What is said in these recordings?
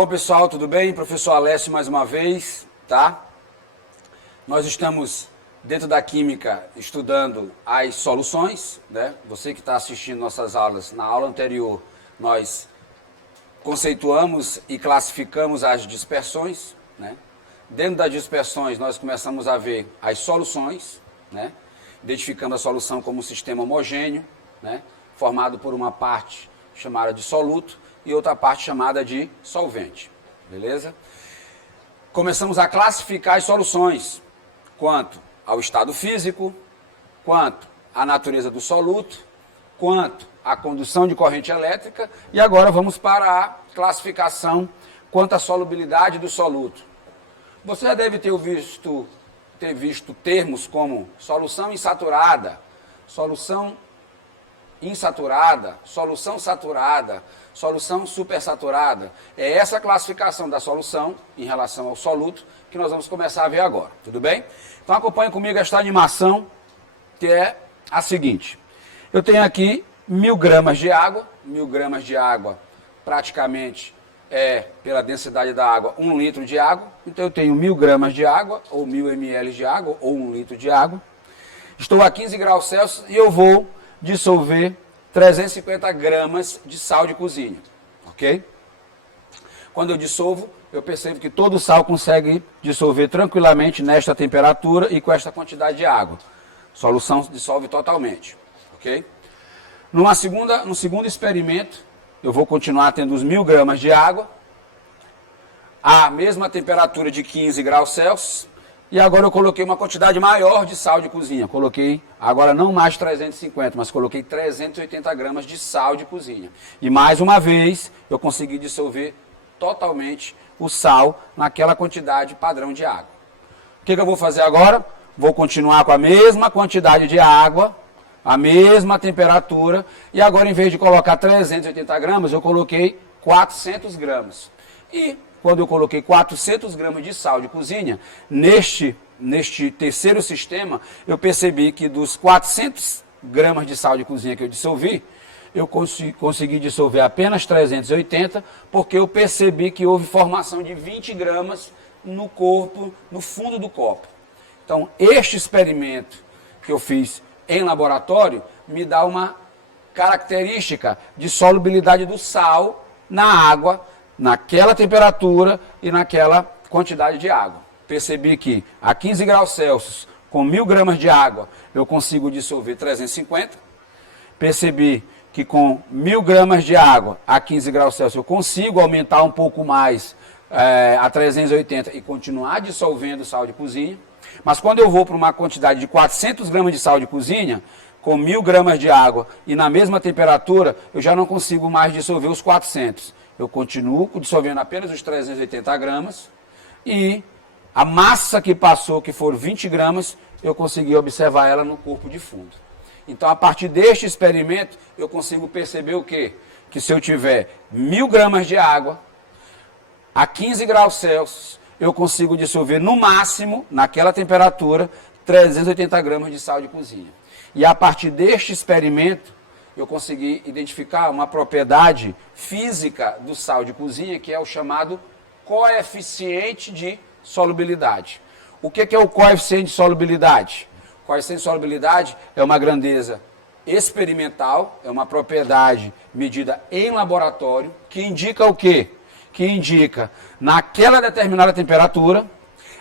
Bom, pessoal, tudo bem? Professor Alessio mais uma vez, tá? Nós estamos dentro da Química estudando as soluções, né? Você que está assistindo nossas aulas, na aula anterior, nós conceituamos e classificamos as dispersões, né? Dentro das dispersões, nós começamos a ver as soluções, né? Identificando a solução como um sistema homogêneo, né? Formado por uma parte chamada de soluto e outra parte chamada de solvente, beleza? Começamos a classificar as soluções quanto ao estado físico, quanto à natureza do soluto, quanto à condução de corrente elétrica, e agora vamos para a classificação quanto à solubilidade do soluto. Você já deve ter visto termos como solução insaturada, solução insaturada, solução saturada, solução supersaturada. É essa classificação da solução em relação ao soluto que nós vamos começar a ver agora, tudo bem? Então acompanhe comigo esta animação, que é a seguinte. Eu tenho aqui 1000 gramas de água, 1000 gramas de água praticamente é, pela densidade da água, 1 litro de água. Então eu tenho 1000 gramas de água, ou 1000 ml de água, ou 1 litro de água. Estou a 15 graus Celsius e eu vou dissolver 350 gramas de sal de cozinha, ok? Quando eu dissolvo, eu percebo que todo o sal consegue dissolver tranquilamente nesta temperatura e com esta quantidade de água. A solução dissolve totalmente, ok? No segundo experimento, eu vou continuar tendo os 1000 gramas de água, a mesma temperatura de 15 graus Celsius, e agora eu coloquei uma quantidade maior de sal de cozinha. Coloquei, agora não mais 350, mas coloquei 380 gramas de sal de cozinha. E mais uma vez, eu consegui dissolver totalmente o sal naquela quantidade padrão de água. O que eu vou fazer agora? Vou continuar com a mesma quantidade de água, a mesma temperatura, e agora em vez de colocar 380 gramas, eu coloquei 400 gramas. E quando eu coloquei 400 gramas de sal de cozinha, neste terceiro sistema, eu percebi que dos 400 gramas de sal de cozinha que eu dissolvi, eu consegui dissolver apenas 380, porque eu percebi que houve formação de 20 gramas no corpo, no fundo do copo. Então, este experimento que eu fiz em laboratório me dá uma característica de solubilidade do sal na água, naquela temperatura e naquela quantidade de água. Percebi que a 15 graus Celsius, com 1000 gramas de água, eu consigo dissolver 350. Percebi que com 1000 gramas de água a 15 graus Celsius eu consigo aumentar um pouco mais a 380 e continuar dissolvendo sal de cozinha. Mas quando eu vou para uma quantidade de 400 gramas de sal de cozinha, com 1000 gramas de água e na mesma temperatura, eu já não consigo mais dissolver os 400. Eu continuo dissolvendo apenas os 380 gramas e a massa que passou, que foram 20 gramas, eu consegui observar ela no corpo de fundo. Então, a partir deste experimento, eu consigo perceber o quê? Que se eu tiver 1000 gramas de água, a 15 graus Celsius, eu consigo dissolver no máximo, naquela temperatura, 380 gramas de sal de cozinha. E a partir deste experimento, eu consegui identificar uma propriedade física do sal de cozinha, que é o chamado coeficiente de solubilidade. O que é o coeficiente de solubilidade? O coeficiente de solubilidade é uma grandeza experimental, é uma propriedade medida em laboratório, que indica o quê? Que indica, naquela determinada temperatura,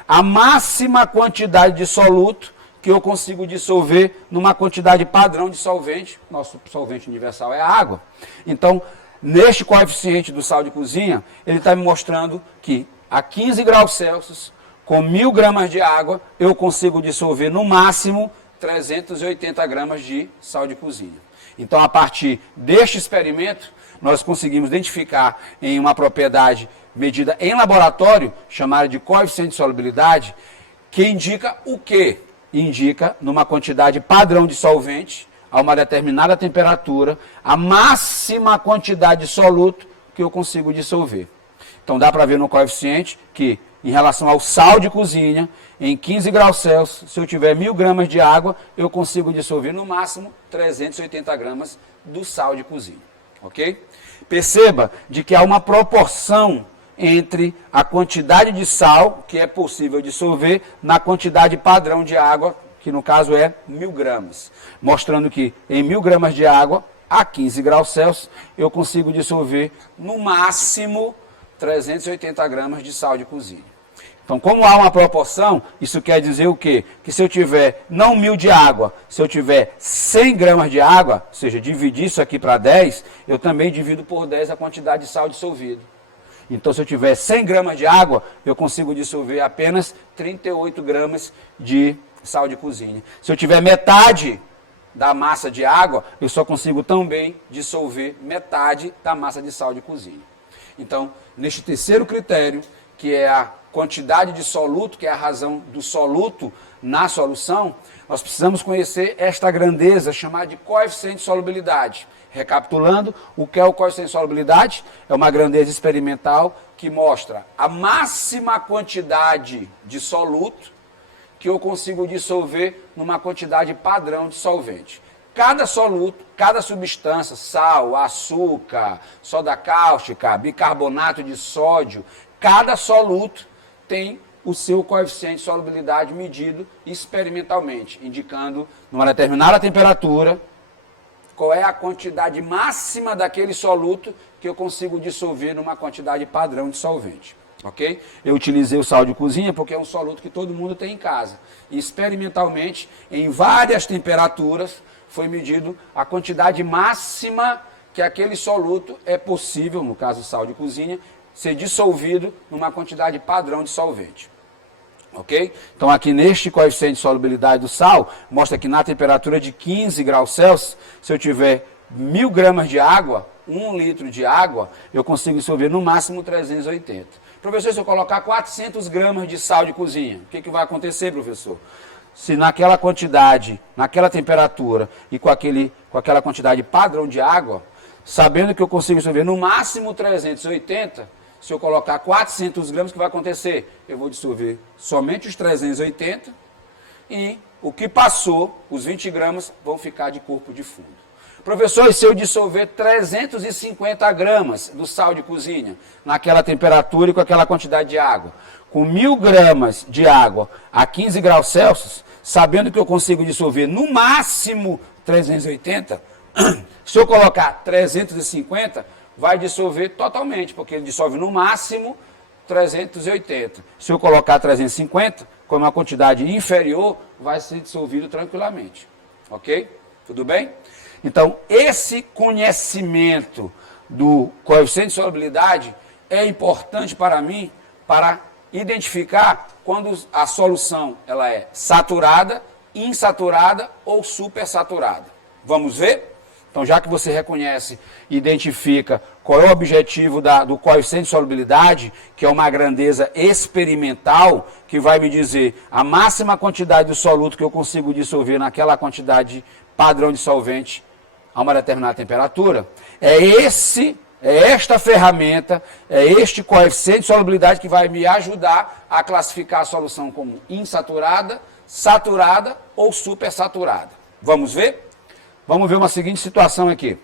a máxima quantidade de soluto que eu consigo dissolver numa quantidade padrão de solvente. Nosso solvente universal é a água. Então, neste coeficiente do sal de cozinha, ele está me mostrando que a 15 graus Celsius, com 1000 gramas de água, eu consigo dissolver no máximo 380 gramas de sal de cozinha. Então, a partir deste experimento, nós conseguimos identificar em uma propriedade medida em laboratório, chamada de coeficiente de solubilidade, que indica o quê? Indica, numa quantidade padrão de solvente, a uma determinada temperatura, a máxima quantidade de soluto que eu consigo dissolver. Então dá para ver no coeficiente que, em relação ao sal de cozinha, em 15 graus Celsius, se eu tiver 1000 gramas de água, eu consigo dissolver no máximo 380 gramas do sal de cozinha. Ok? Perceba de que há uma proporção entre a quantidade de sal que é possível dissolver na quantidade padrão de água, que no caso é 1.000 gramas. Mostrando que em 1.000 gramas de água, a 15 graus Celsius, eu consigo dissolver no máximo 380 gramas de sal de cozinha. Então, como há uma proporção, isso quer dizer o quê? Que se eu tiver, não 1.000 de água, se eu tiver 100 gramas de água, ou seja, dividir isso aqui para 10, eu também divido por 10 a quantidade de sal dissolvido. Então, se eu tiver 100 gramas de água, eu consigo dissolver apenas 38 gramas de sal de cozinha. Se eu tiver metade da massa de água, eu só consigo também dissolver metade da massa de sal de cozinha. Então, neste terceiro critério, que é a quantidade de soluto, que é a razão do soluto na solução, nós precisamos conhecer esta grandeza chamada de coeficiente de solubilidade. Recapitulando, o que é o coeficiente de solubilidade? É uma grandeza experimental que mostra a máxima quantidade de soluto que eu consigo dissolver numa quantidade padrão de solvente. Cada soluto, cada substância, sal, açúcar, soda cáustica, bicarbonato de sódio, cada soluto tem o seu coeficiente de solubilidade medido experimentalmente, indicando numa determinada temperatura qual é a quantidade máxima daquele soluto que eu consigo dissolver numa quantidade padrão de solvente. Ok? Eu utilizei o sal de cozinha porque é um soluto que todo mundo tem em casa. E experimentalmente, em várias temperaturas, foi medido a quantidade máxima que aquele soluto é possível, no caso sal de cozinha, ser dissolvido numa quantidade padrão de solvente. Ok? Então aqui neste coeficiente de solubilidade do sal, mostra que na temperatura de 15 graus Celsius, se eu tiver 1.000 gramas de água, 1 litro de água, eu consigo dissolver no máximo 380. Professor, se eu colocar 400 gramas de sal de cozinha, o que vai acontecer, professor? Se naquela quantidade, naquela temperatura e com aquela quantidade padrão de água, sabendo que eu consigo dissolver no máximo 380, se eu colocar 400 gramas, o que vai acontecer? Eu vou dissolver somente os 380 e o que passou, os 20 gramas, vão ficar de corpo de fundo. Professor, e se eu dissolver 350 gramas do sal de cozinha naquela temperatura e com aquela quantidade de água, com 1.000 gramas de água a 15 graus Celsius, sabendo que eu consigo dissolver no máximo 380, se eu colocar 350, vai dissolver totalmente, porque ele dissolve no máximo 380. Se eu colocar 350, com uma quantidade inferior, vai ser dissolvido tranquilamente. Ok? Tudo bem? Então, esse conhecimento do coeficiente de solubilidade é importante para mim para identificar quando a solução ela é saturada, insaturada ou supersaturada. Vamos ver? Então, já que você reconhece e identifica qual é o objetivo do coeficiente de solubilidade, que é uma grandeza experimental, que vai me dizer a máxima quantidade do soluto que eu consigo dissolver naquela quantidade padrão de solvente a uma determinada temperatura, é esta ferramenta, é este coeficiente de solubilidade que vai me ajudar a classificar a solução como insaturada, saturada ou supersaturada. Vamos ver? Vamos ver uma seguinte situação aqui.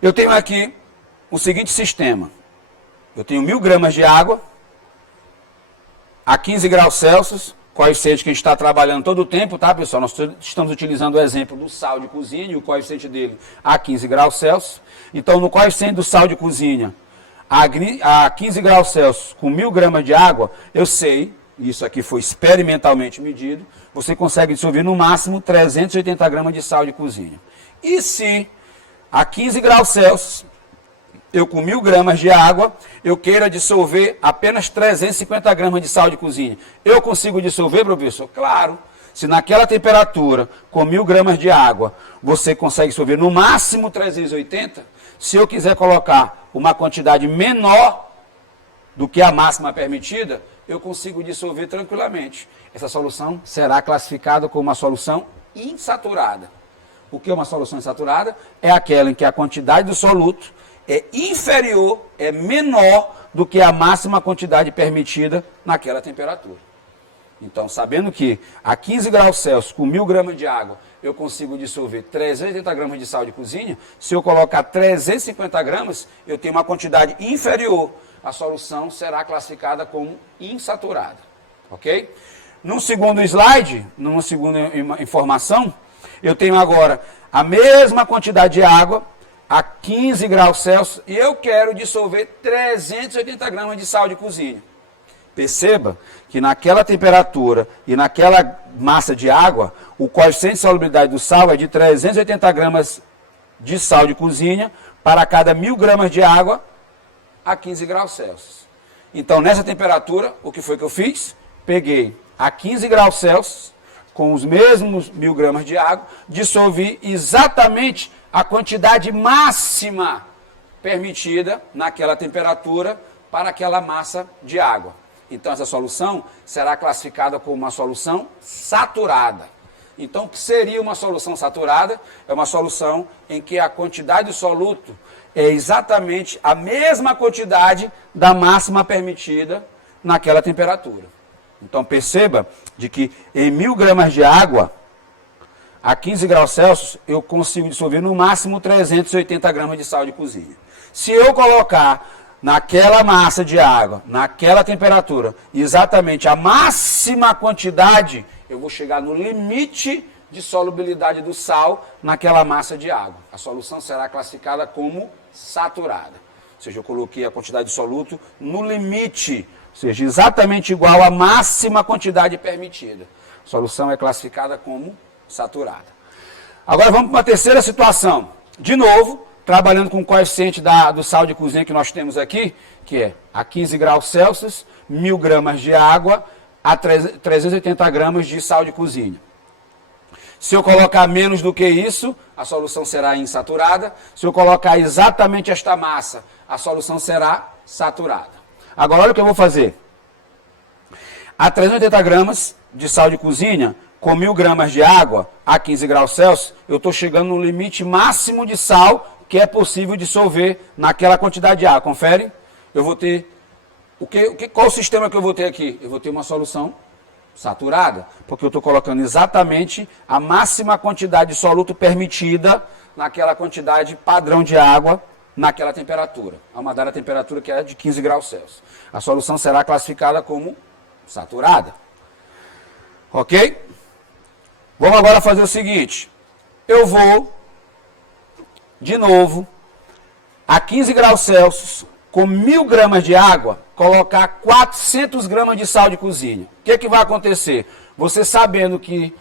Eu tenho aqui o seguinte sistema. Eu tenho 1.000 gramas de água a 15 graus Celsius, coeficiente que a gente está trabalhando todo o tempo, tá, pessoal? Nós estamos utilizando o exemplo do sal de cozinha e o coeficiente dele a 15 graus Celsius. Então, no coeficiente do sal de cozinha a 15 graus Celsius, com 1.000 gramas de água, eu sei, isso aqui foi experimentalmente medido, você consegue dissolver no máximo 380 gramas de sal de cozinha. E se a 15 graus Celsius, eu com 1.000 gramas de água, eu queira dissolver apenas 350 gramas de sal de cozinha, eu consigo dissolver, professor? Claro. Se naquela temperatura, com 1.000 gramas de água, você consegue dissolver no máximo 380, se eu quiser colocar uma quantidade menor do que a máxima permitida, eu consigo dissolver tranquilamente. Essa solução será classificada como uma solução insaturada. O que é uma solução insaturada? É aquela em que a quantidade do soluto é inferior, é menor do que a máxima quantidade permitida naquela temperatura. Então, sabendo que a 15 graus Celsius, com 1.000 gramas de água, eu consigo dissolver 380 gramas de sal de cozinha. Se eu colocar 350 gramas, eu tenho uma quantidade inferior. A solução será classificada como insaturada. Ok? No segundo slide, numa segunda informação, eu tenho agora a mesma quantidade de água a 15 graus Celsius e eu quero dissolver 380 gramas de sal de cozinha. Perceba que naquela temperatura e naquela massa de água, o coeficiente de solubilidade do sal é de 380 gramas de sal de cozinha para cada 1000 gramas de água a 15 graus Celsius. Então, nessa temperatura, o que foi que eu fiz? Peguei a 15 graus Celsius, com os mesmos 1000 gramas de água, dissolvi exatamente a quantidade máxima permitida naquela temperatura para aquela massa de água. Então, essa solução será classificada como uma solução saturada. Então, o que seria uma solução saturada? É uma solução em que a quantidade de soluto é exatamente a mesma quantidade da máxima permitida naquela temperatura. Então, perceba de que em 1000 gramas de água, a 15 graus Celsius, eu consigo dissolver no máximo 380 gramas de sal de cozinha. Se eu colocar naquela massa de água, naquela temperatura, exatamente a máxima quantidade, eu vou chegar no limite de solubilidade do sal naquela massa de água. A solução será classificada como saturada. Ou seja, eu coloquei a quantidade de soluto no limite, ou seja, exatamente igual à máxima quantidade permitida. A solução é classificada como saturada. Agora vamos para uma terceira situação. De novo, trabalhando com o coeficiente do sal de cozinha que nós temos aqui, que é a 15 graus Celsius, 1000 gramas de água a 380 gramas de sal de cozinha. Se eu colocar menos do que isso, a solução será insaturada. Se eu colocar exatamente esta massa, a solução será saturada. Agora, olha o que eu vou fazer. A 380 gramas de sal de cozinha, com 1000 gramas de água a 15 graus Celsius, eu estou chegando no limite máximo de sal que é possível dissolver naquela quantidade de água. Confere? Eu vou ter... Qual o sistema que eu vou ter aqui? Eu vou ter uma solução saturada, porque eu estou colocando exatamente a máxima quantidade de soluto permitida naquela quantidade padrão de água naquela temperatura. A uma dada temperatura que é de 15 graus Celsius. A solução será classificada como saturada. Ok? Vamos agora fazer o seguinte. Eu vou, de novo, a 15 graus Celsius, com 1000 gramas de água, colocar 400 gramas de sal de cozinha. O que vai acontecer? Você sabendo que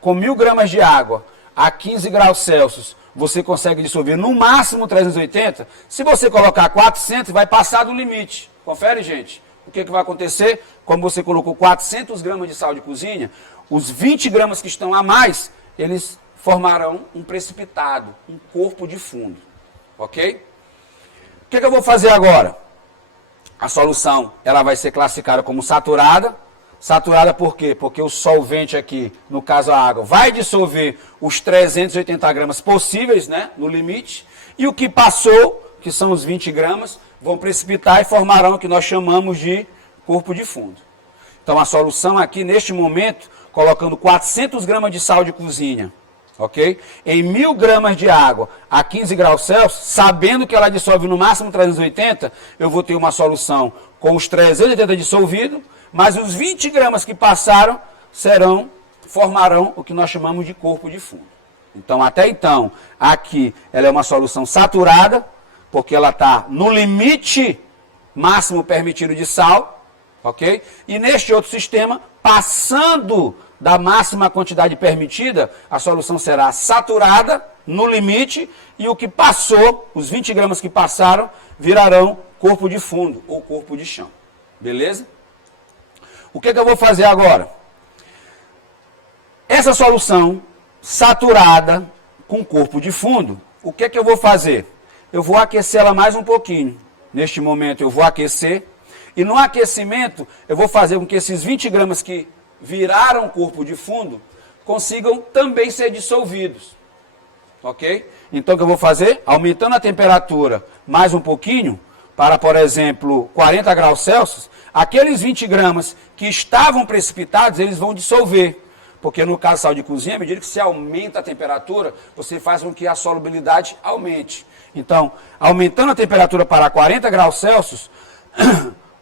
com 1000 gramas de água a 15 graus Celsius, você consegue dissolver no máximo 380, se você colocar 400, vai passar do limite. Confere, gente? O que vai acontecer? Como você colocou 400 gramas de sal de cozinha, os 20 gramas que estão a mais, eles formarão um precipitado, um corpo de fundo. Ok? O que eu vou fazer agora? A solução ela vai ser classificada como saturada. Saturada por quê? Porque o solvente aqui, no caso a água, vai dissolver os 380 gramas possíveis, né, no limite. E o que passou, que são os 20 gramas, vão precipitar e formarão o que nós chamamos de corpo de fundo. Então a solução aqui, neste momento, colocando 400 gramas de sal de cozinha, ok? Em 1000 gramas de água a 15 graus Celsius, sabendo que ela dissolve no máximo 380, eu vou ter uma solução com os 380 dissolvidos, mas os 20 gramas que passaram formarão o que nós chamamos de corpo de fundo. Então, até então, aqui ela é uma solução saturada, porque ela está no limite máximo permitido de sal, ok? E neste outro sistema, passando da máxima quantidade permitida, a solução será saturada, no limite, e o que passou, os 20 gramas que passaram, virarão corpo de fundo, ou corpo de chão. Beleza? O que eu vou fazer agora? Essa solução saturada, com corpo de fundo, o que eu vou fazer? Eu vou aquecer ela mais um pouquinho. Neste momento eu vou aquecer, e no aquecimento eu vou fazer com que esses 20 gramas que viraram corpo de fundo, consigam também ser dissolvidos. Ok? Então o que eu vou fazer? Aumentando a temperatura mais um pouquinho, para, por exemplo, 40 graus Celsius, aqueles 20 gramas que estavam precipitados, eles vão dissolver. Porque no caso do sal de cozinha, à medida que você aumenta a temperatura, você faz com que a solubilidade aumente. Então, aumentando a temperatura para 40 graus Celsius,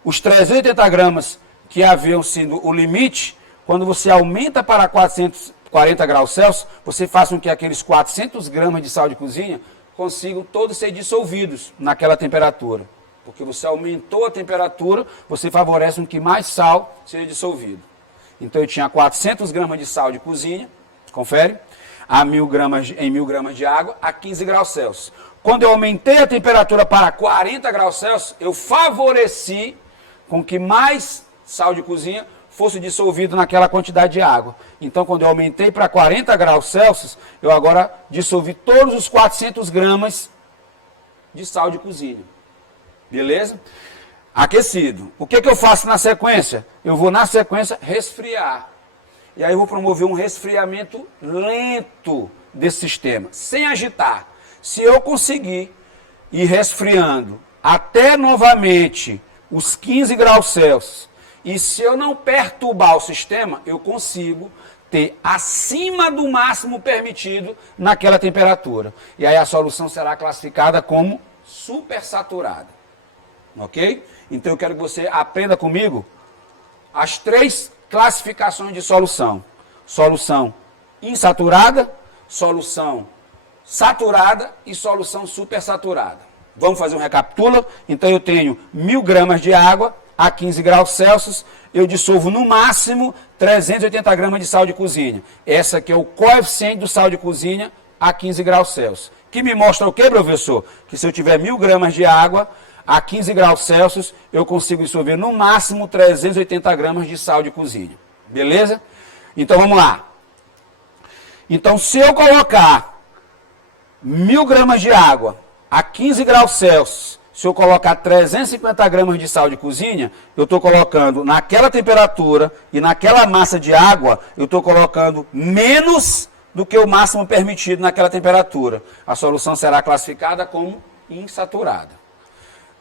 os 380 gramas que haviam sido o limite, quando você aumenta para 440 graus Celsius, você faz com que aqueles 400 gramas de sal de cozinha consigam todos ser dissolvidos naquela temperatura. Porque você aumentou a temperatura, você favorece com que mais sal seja dissolvido. Então eu tinha 400 gramas de sal de cozinha, confere, em 1000 gramas de água a 15 graus Celsius. Quando eu aumentei a temperatura para 40 graus Celsius, eu favoreci com que mais sal de cozinha fosse dissolvido naquela quantidade de água. Então, quando eu aumentei para 40 graus Celsius, eu agora dissolvi todos os 400 gramas de sal de cozinha. Beleza? Aquecido. O que eu faço na sequência? Eu vou, na sequência, resfriar. E aí eu vou promover um resfriamento lento desse sistema, sem agitar. Se eu conseguir ir resfriando até novamente os 15 graus Celsius, e se eu não perturbar o sistema, eu consigo ter acima do máximo permitido naquela temperatura. E aí a solução será classificada como supersaturada. Ok? Então eu quero que você aprenda comigo as 3 classificações de solução. Solução insaturada, solução saturada e solução supersaturada. Vamos fazer um recapitula? Então eu tenho 1000 gramas de água a 15 graus Celsius, eu dissolvo no máximo 380 gramas de sal de cozinha. Essa aqui é o coeficiente do sal de cozinha a 15 graus Celsius. Que me mostra o que, professor? Que se eu tiver 1000 gramas de água a 15 graus Celsius, eu consigo dissolver no máximo 380 gramas de sal de cozinha. Beleza? Então vamos lá. Então se eu colocar 1000 gramas de água a 15 graus Celsius, se eu colocar 350 gramas de sal de cozinha, eu estou colocando naquela temperatura e naquela massa de água, eu estou colocando menos do que o máximo permitido naquela temperatura. A solução será classificada como insaturada.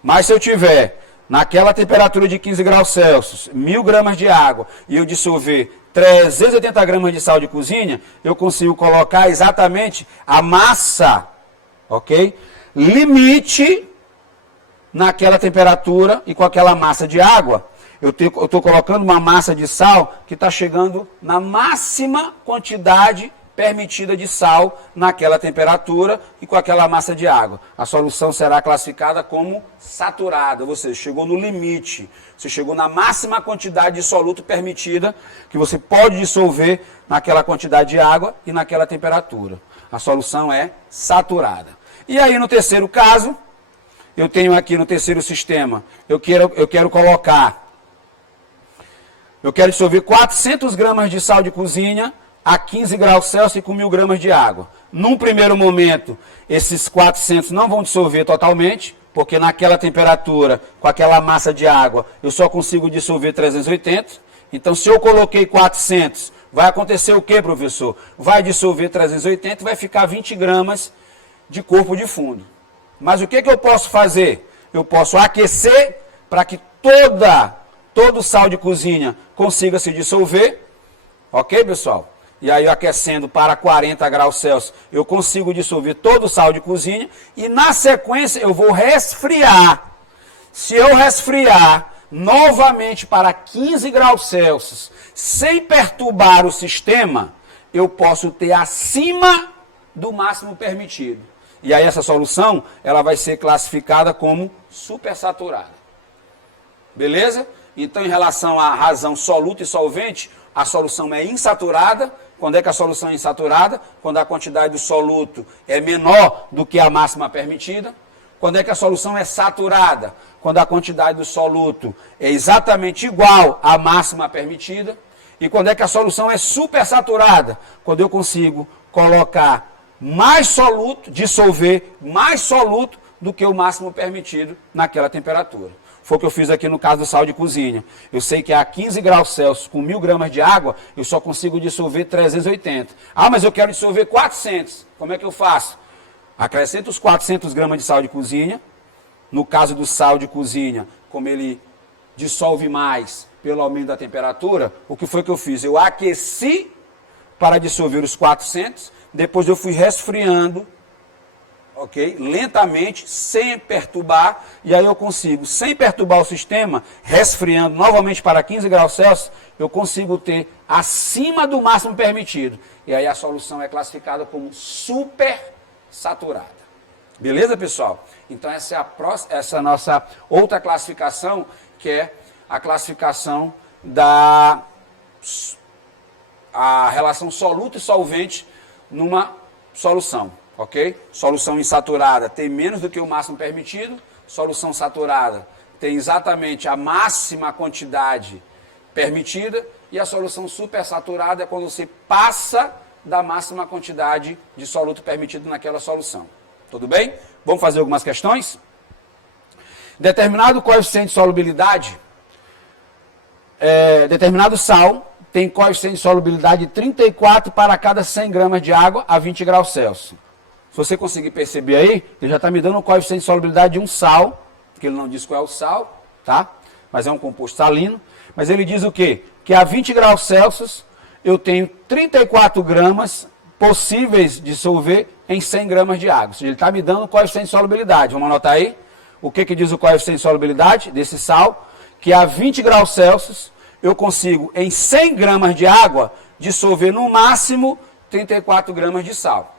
Mas se eu tiver naquela temperatura de 15 graus Celsius, 1000 gramas de água, e eu dissolver 380 gramas de sal de cozinha, eu consigo colocar exatamente a massa, ok? Limite naquela temperatura e com aquela massa de água, eu estou colocando uma massa de sal que está chegando na máxima quantidade permitida de sal naquela temperatura e com aquela massa de água. A solução será classificada como saturada, você chegou no limite, você chegou na máxima quantidade de soluto permitida que você pode dissolver naquela quantidade de água e naquela temperatura. A solução é saturada. E aí no terceiro caso, eu tenho aqui no terceiro sistema, eu quero dissolver 400 gramas de sal de cozinha a 15 graus Celsius e com 1000 gramas de água. Num primeiro momento, esses 400 não vão dissolver totalmente, porque naquela temperatura, com aquela massa de água, eu só consigo dissolver 380. Então, se eu coloquei 400, vai acontecer o que, professor? Vai dissolver 380 e vai ficar 20 gramas de corpo de fundo. Mas o que eu posso fazer? Eu posso aquecer para que todo o sal de cozinha consiga se dissolver. Ok, pessoal? E aí, aquecendo para 40 graus Celsius, eu consigo dissolver todo o sal de cozinha. E na sequência, eu vou resfriar. Se eu resfriar novamente para 15 graus Celsius, sem perturbar o sistema, eu posso ter acima do máximo permitido. E aí essa solução, ela vai ser classificada como supersaturada. Beleza? Então, em relação à razão soluto e solvente, a solução é insaturada. Quando é que a solução é insaturada? Quando a quantidade do soluto é menor do que a máxima permitida. Quando é que a solução é saturada? Quando a quantidade do soluto é exatamente igual à máxima permitida. E quando é que a solução é supersaturada? Quando eu consigo colocar mais soluto, dissolver mais soluto do que o máximo permitido naquela temperatura. Foi o que eu fiz aqui no caso do sal de cozinha. Eu sei que a 15 graus Celsius, com 1000 gramas de água, eu só consigo dissolver 380. Ah, mas eu quero dissolver 400. Como é que eu faço? Acrescento os 400 gramas de sal de cozinha. No caso do sal de cozinha, como ele dissolve mais pelo aumento da temperatura, o que foi que eu fiz? Eu aqueci para dissolver os 400, depois eu fui resfriando, ok? Lentamente, sem perturbar, e aí eu consigo, sem perturbar o sistema, resfriando novamente para 15 graus Celsius, eu consigo ter acima do máximo permitido. E aí a solução é classificada como supersaturada. Beleza, pessoal? Então essa é a nossa outra classificação, que é a classificação da relação soluto e solvente numa solução, ok? Solução insaturada tem menos do que o máximo permitido, solução saturada tem exatamente a máxima quantidade permitida, e a solução supersaturada é quando você passa da máxima quantidade de soluto permitido naquela solução. Tudo bem? Vamos fazer algumas questões? Determinado coeficiente de solubilidade, determinado sal tem coeficiente de solubilidade de 34 para cada 100 gramas de água a 20 graus Celsius. Se você conseguir perceber aí, ele já está me dando o coeficiente de solubilidade de um sal, porque ele não diz qual é o sal, tá? Mas é um composto salino. Mas ele diz o quê? Que a 20 graus Celsius eu tenho 34 gramas possíveis de dissolver em 100 gramas de água. Ou seja, ele está me dando o coeficiente de solubilidade. Vamos anotar aí? O que diz o coeficiente de solubilidade desse sal? Que a 20 graus Celsius eu consigo, em 100 gramas de água, dissolver no máximo 34 gramas de sal.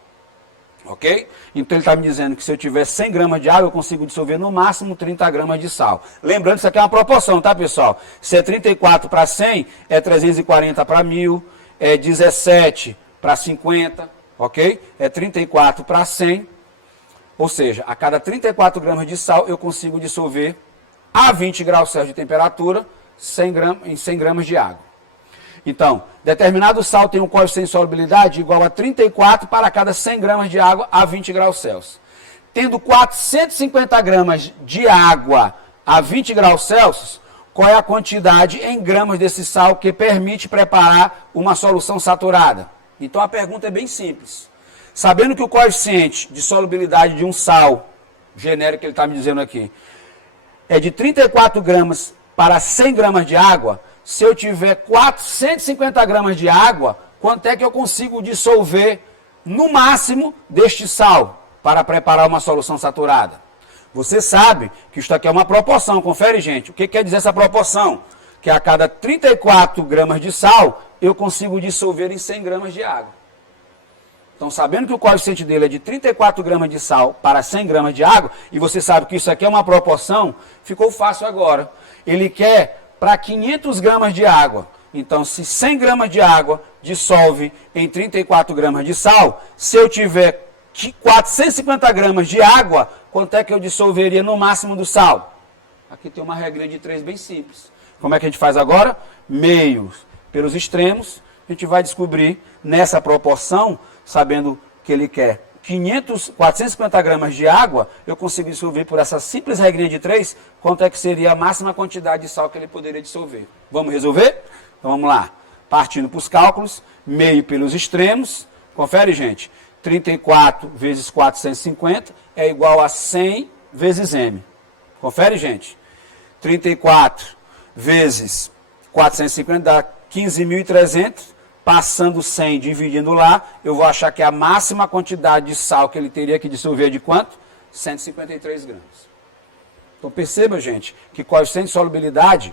Ok? Então ele está me dizendo que se eu tiver 100 gramas de água, eu consigo dissolver no máximo 30 gramas de sal. Lembrando que isso aqui é uma proporção, tá, pessoal? Se é 34 para 100, é 340 para 1000, é 17 para 50, ok? É 34 para 100, ou seja, a cada 34 gramas de sal, eu consigo dissolver a 20 graus Celsius de temperatura em 100 gramas de água. Então, determinado sal tem um coeficiente de solubilidade igual a 34 para cada 100 gramas de água a 20 graus Celsius. Tendo 450 gramas de água a 20 graus Celsius, qual é a quantidade em gramas desse sal que permite preparar uma solução saturada? Então a pergunta é bem simples. Sabendo que o coeficiente de solubilidade de um sal, genérico que ele está me dizendo aqui, é de 34 gramas para 100 gramas de água, se eu tiver 450 gramas de água, quanto é que eu consigo dissolver no máximo deste sal para preparar uma solução saturada? Você sabe que isso aqui é uma proporção, confere, gente. O que quer dizer essa proporção? Que a cada 34 gramas de sal, eu consigo dissolver em 100 gramas de água. Então, sabendo que o coeficiente dele é de 34 gramas de sal para 100 gramas de água, e você sabe que isso aqui é uma proporção, ficou fácil agora. Ele quer para 500 gramas de água. Então, se 100 gramas de água dissolve em 34 gramas de sal, se eu tiver 450 gramas de água, quanto é que eu dissolveria no máximo do sal? Aqui tem uma regra de 3 bem simples. Como é que a gente faz agora? Meios pelos extremos. A gente vai descobrir nessa proporção, sabendo que ele quer 450 gramas de água, eu consigo dissolver por essa simples regrinha de 3, quanto é que seria a máxima quantidade de sal que ele poderia dissolver. Vamos resolver? Então vamos lá. Partindo para os cálculos, meio pelos extremos, confere, gente, 34 vezes 450 é igual a 100 vezes M. Confere, gente? 34 vezes 450 dá 15.300. Passando 100, dividindo lá, eu vou achar que a máxima quantidade de sal que ele teria que dissolver é de quanto? 153 gramas. Então perceba, gente, que coeficiente de solubilidade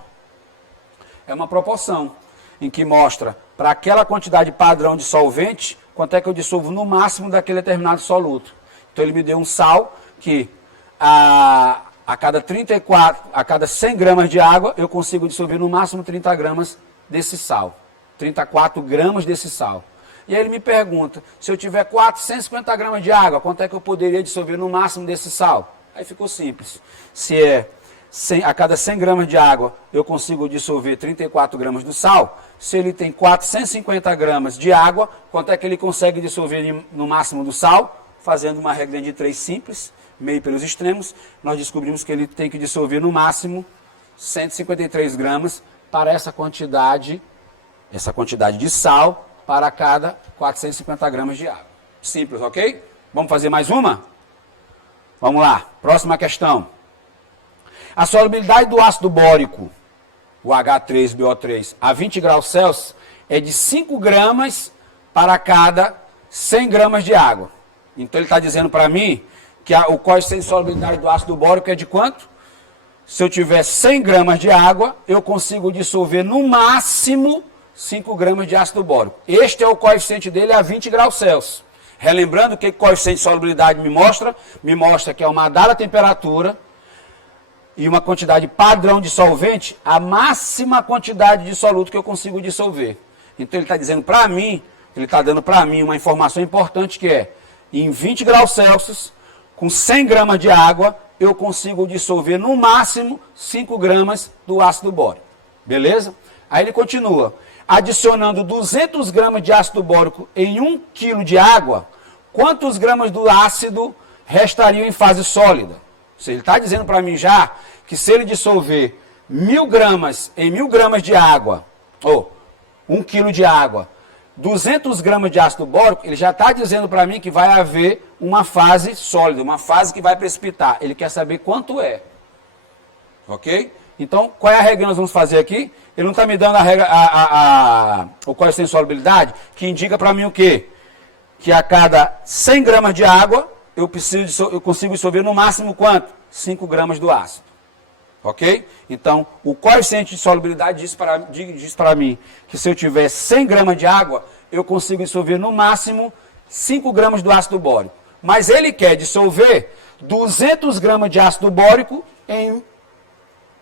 é uma proporção em que mostra para aquela quantidade padrão de solvente, quanto é que eu dissolvo no máximo daquele determinado soluto. Então ele me deu um sal que a cada 100 gramas de água, eu consigo dissolver no máximo 30 gramas desse sal. 34 gramas desse sal. E aí ele me pergunta, se eu tiver 450 gramas de água, quanto é que eu poderia dissolver no máximo desse sal? Aí ficou simples. Se é a cada 100 gramas de água, eu consigo dissolver 34 gramas do sal. Se ele tem 450 gramas de água, quanto é que ele consegue dissolver no máximo do sal? Fazendo uma regra de 3 simples, meio pelos extremos, nós descobrimos que ele tem que dissolver no máximo 153 gramas para essa quantidade de sal para cada 450 gramas de água. Simples, ok? Vamos fazer mais uma? Vamos lá, próxima questão. A solubilidade do ácido bórico, o H3BO3, a 20 graus Celsius, é de 5 gramas para cada 100 gramas de água. Então ele está dizendo para mim que o coeficiente de solubilidade do ácido bórico é de quanto? Se eu tiver 100 gramas de água, eu consigo dissolver no máximo 5 gramas de ácido bórico. Este é o coeficiente dele a 20 graus Celsius. Relembrando o que o coeficiente de solubilidade me mostra? Me mostra que é uma dada temperatura e uma quantidade padrão de solvente, a máxima quantidade de soluto que eu consigo dissolver. Então ele está dizendo para mim, ele está dando para mim uma informação importante que é, em 20 graus Celsius, com 100 gramas de água, eu consigo dissolver no máximo 5 gramas do ácido bórico. Beleza? Aí ele continua. Adicionando 200 gramas de ácido bórico em 1 kg de água, quantos gramas do ácido restariam em fase sólida? Ele está dizendo para mim já que se ele dissolver 1000 gramas em 1000 gramas de água, ou 1 kg de água, 200 gramas de ácido bórico, ele já está dizendo para mim que vai haver uma fase sólida, uma fase que vai precipitar. Ele quer saber quanto é. Ok? Então, qual é a regra que nós vamos fazer aqui? Ele não está me dando a regra, o coeficiente de solubilidade, que indica para mim o quê? Que a cada 100 gramas de água, eu consigo dissolver no máximo quanto? 5 gramas do ácido. Ok? Então, o coeficiente de solubilidade diz para mim que se eu tiver 100 gramas de água, eu consigo dissolver no máximo 5 gramas do ácido bórico. Mas ele quer dissolver 200 gramas de ácido bórico em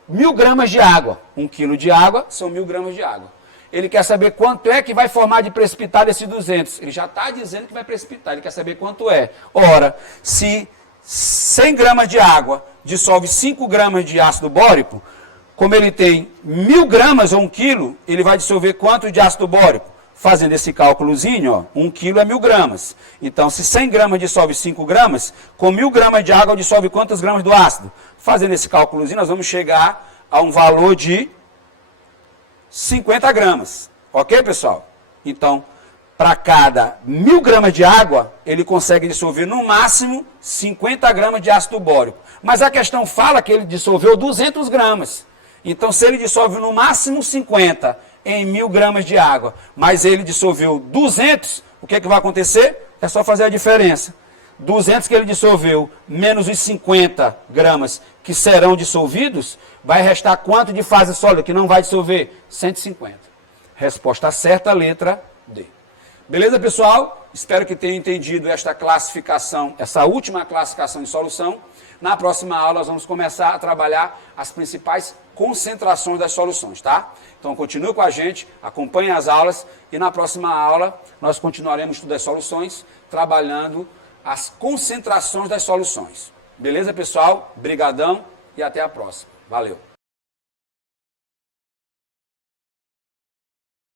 1000 gramas de água. 1 kg de água são 1000 gramas de água. Ele quer saber quanto é que vai formar de precipitado esse 200. Ele já está dizendo que vai precipitar, ele quer saber quanto é. Ora, se 100 gramas de água dissolve 5 gramas de ácido bórico, como ele tem 1000 gramas ou 1 quilo, ele vai dissolver quanto de ácido bórico? Fazendo esse cálculozinho, ó, 1 quilo é 1000 gramas. Então, se 100 gramas dissolve 5 gramas, com 1000 gramas de água dissolve quantos gramas do ácido? Fazendo esse cálculozinho, nós vamos chegar a um valor de 50 gramas. Ok, pessoal? Então, para cada 1000 gramas de água, ele consegue dissolver no máximo 50 gramas de ácido bórico. Mas a questão fala que ele dissolveu 200 gramas. Então, se ele dissolve no máximo 50 em 1000 gramas de água, mas ele dissolveu 200, o que é que vai acontecer? É só fazer a diferença. 200 que ele dissolveu, menos os 50 gramas que serão dissolvidos, vai restar quanto de fase sólida que não vai dissolver? 150. Resposta certa, letra D. Beleza, pessoal? Espero que tenham entendido esta classificação, essa última classificação de solução. Na próxima aula, nós vamos começar a trabalhar as principais concentrações das soluções, tá? Então, continue com a gente, acompanhe as aulas e na próxima aula nós continuaremos estudando as soluções, trabalhando as concentrações das soluções. Beleza, pessoal? Brigadão e até a próxima. Valeu!